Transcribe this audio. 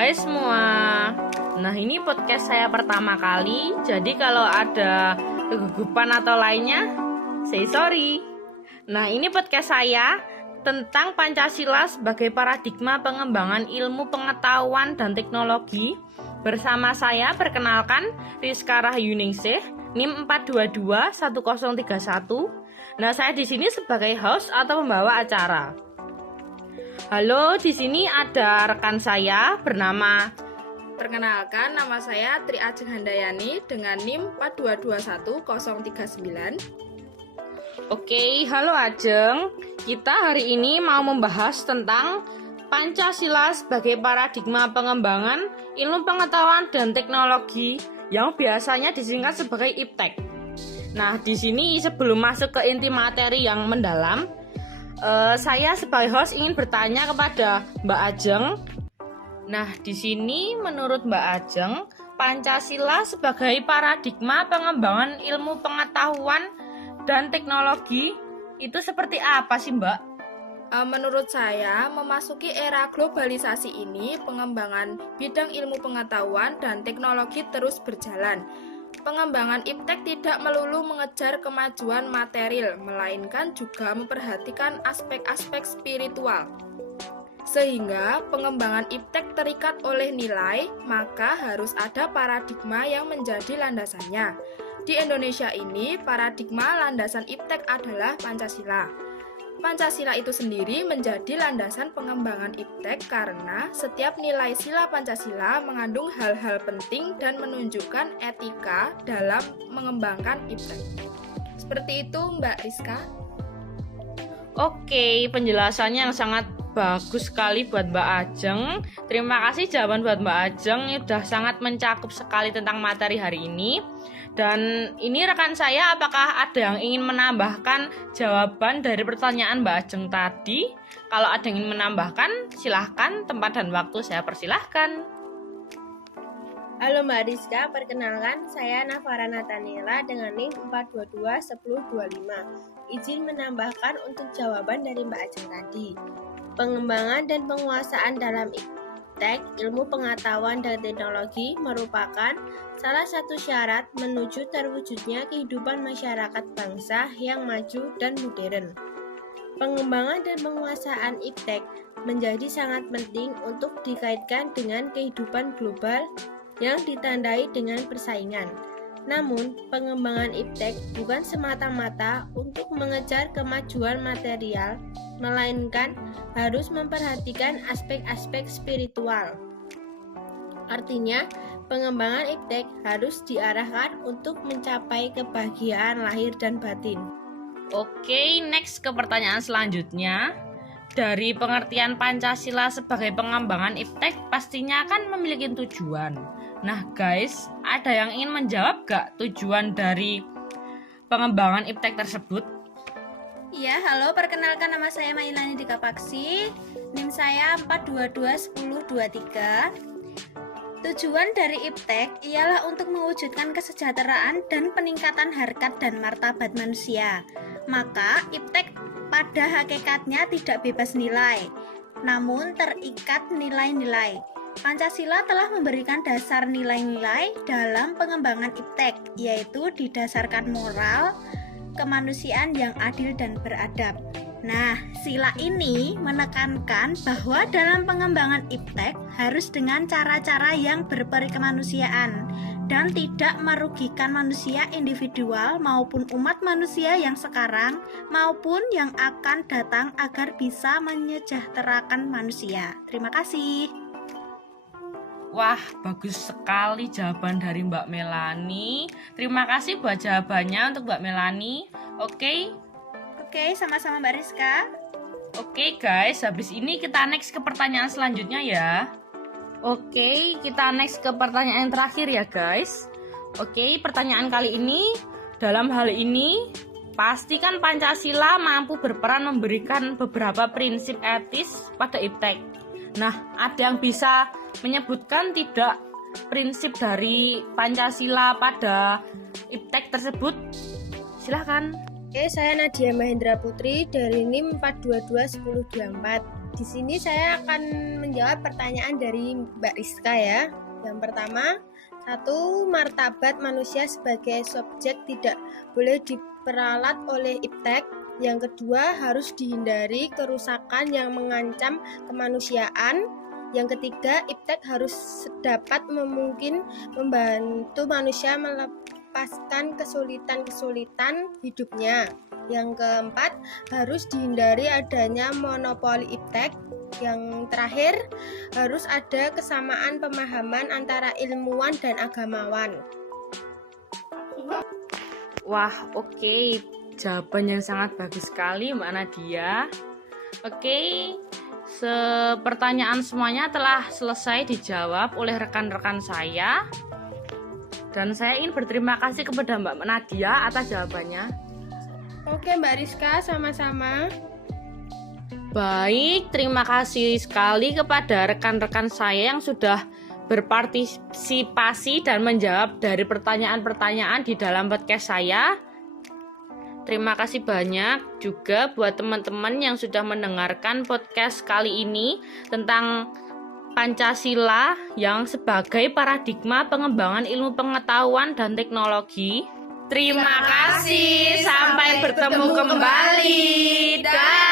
Hai semua. Nah, ini podcast saya pertama kali. Jadi kalau ada kegugupan atau lainnya, say sorry. Nah, ini podcast saya tentang Pancasila sebagai paradigma pengembangan ilmu pengetahuan dan teknologi. Bersama saya perkenalkan Rizka Rahyuningsih, NIM 4221031. Nah, saya di sini sebagai host atau pembawa acara. Halo, di sini ada rekan saya bernama. Perkenalkan, nama saya Tri Ajeng Handayani dengan NIM 4221039. Oke, halo Ajeng. Kita hari ini mau membahas tentang Pancasila sebagai paradigma pengembangan ilmu pengetahuan dan teknologi yang biasanya disingkat sebagai IPTEK. Nah, di sini sebelum masuk ke inti materi yang mendalam, saya sebagai host ingin bertanya kepada Mbak Ajeng. Nah, di sini menurut Mbak Ajeng, Pancasila sebagai paradigma pengembangan ilmu pengetahuan dan teknologi itu seperti apa sih, Mbak? Menurut saya, memasuki era globalisasi ini, pengembangan bidang ilmu pengetahuan dan teknologi terus berjalan. Pengembangan IPTEK tidak melulu mengejar kemajuan material, melainkan juga memperhatikan aspek-aspek spiritual. Sehingga pengembangan IPTEK terikat oleh nilai, maka harus ada paradigma yang menjadi landasannya. Di Indonesia ini, paradigma landasan IPTEK adalah Pancasila. Pancasila itu sendiri menjadi landasan pengembangan IPTEK karena setiap nilai sila Pancasila mengandung hal-hal penting dan menunjukkan etika dalam mengembangkan IPTEK. Seperti itu, Mbak Rizka. Oke, penjelasannya yang sangat bagus sekali buat Mbak Ajeng. Terima kasih jawaban buat Mbak Ajeng. Ini sudah sangat mencakup sekali tentang materi hari ini. Dan ini rekan saya, apakah ada yang ingin menambahkan jawaban dari pertanyaan Mbak Ajeng tadi? Kalau ada yang ingin menambahkan, silahkan, tempat dan waktu saya persilahkan. Halo Mbak Rizka, perkenalkan saya Navara Nathaniela dengan NIM 4221025. Izin menambahkan untuk jawaban dari Mbak Ajeng tadi. Pengembangan dan penguasaan dalam IPTEK, ilmu pengetahuan dan teknologi merupakan salah satu syarat menuju terwujudnya kehidupan masyarakat bangsa yang maju dan modern. Pengembangan dan penguasaan IPTEK menjadi sangat penting untuk dikaitkan dengan kehidupan global yang ditandai dengan persaingan. Namun, pengembangan IPTEK bukan semata-mata untuk mengejar kemajuan material, melainkan harus memperhatikan aspek-aspek spiritual. Artinya, pengembangan IPTEK harus diarahkan untuk mencapai kebahagiaan lahir dan batin. Oke, next ke pertanyaan selanjutnya. Dari pengertian Pancasila sebagai pengembangan IPTEK pastinya akan memiliki tujuan. Nah guys, ada yang ingin menjawab gak tujuan dari pengembangan IPTEK tersebut? Iya, halo, perkenalkan nama saya Mailani Dikapaksi, NIM saya 4221023. Tujuan dari IPTEK ialah untuk mewujudkan kesejahteraan dan peningkatan harkat dan martabat manusia. Maka IPTEK pada hakikatnya tidak bebas nilai, namun terikat nilai-nilai. Pancasila telah memberikan dasar nilai-nilai dalam pengembangan IPTEK, yaitu didasarkan moral, kemanusiaan yang adil dan beradab. Nah, sila ini menekankan bahwa dalam pengembangan IPTEK harus dengan cara-cara yang berperikemanusiaan dan tidak merugikan manusia individual maupun umat manusia yang sekarang maupun yang akan datang agar bisa menyejahterakan manusia. Terima kasih. Wah, bagus sekali jawaban dari Mbak Melani. Terima kasih buat jawabannya untuk Mbak Melani. Oke, sama-sama Mbak Rizka. Oke guys, habis ini kita next ke pertanyaan selanjutnya ya. Oke, kita next ke pertanyaan yang terakhir ya guys. Oke, pertanyaan kali ini, dalam hal ini, pastikan Pancasila mampu berperan memberikan beberapa prinsip etis pada IPTEK. Nah, ada yang bisa menyebutkan tidak prinsip dari Pancasila pada IPTEK tersebut? Silahkan. Oke, saya Nadia Mahendra Putri dari NIM 4221024. Di sini saya akan menjawab pertanyaan dari Mbak Rizka ya. Yang pertama, 1. Martabat manusia sebagai subjek tidak boleh diperalat oleh iptek. Yang kedua, harus dihindari kerusakan yang mengancam kemanusiaan. Yang ketiga, iptek harus sedapat mungkin membantu manusia melepaskan kesulitan-kesulitan hidupnya. Yang keempat, harus dihindari adanya monopoli iptek. Yang terakhir, harus ada kesamaan pemahaman antara ilmuwan dan agamawan. Wah, oke. Jawaban yang sangat bagus sekali Mbak Nadia. Oke. Pertanyaan semuanya telah selesai dijawab oleh rekan-rekan saya. Dan saya ingin berterima kasih kepada Mbak Nadia atas jawabannya. Oke Mbak Rizka, sama-sama. Baik, terima kasih sekali kepada rekan-rekan saya yang sudah berpartisipasi dan menjawab dari pertanyaan-pertanyaan di dalam podcast saya. Terima kasih banyak juga buat teman-teman yang sudah mendengarkan podcast kali ini tentang Pancasila yang sebagai paradigma pengembangan ilmu pengetahuan dan teknologi. Terima kasih, sampai bertemu kembali. Dah.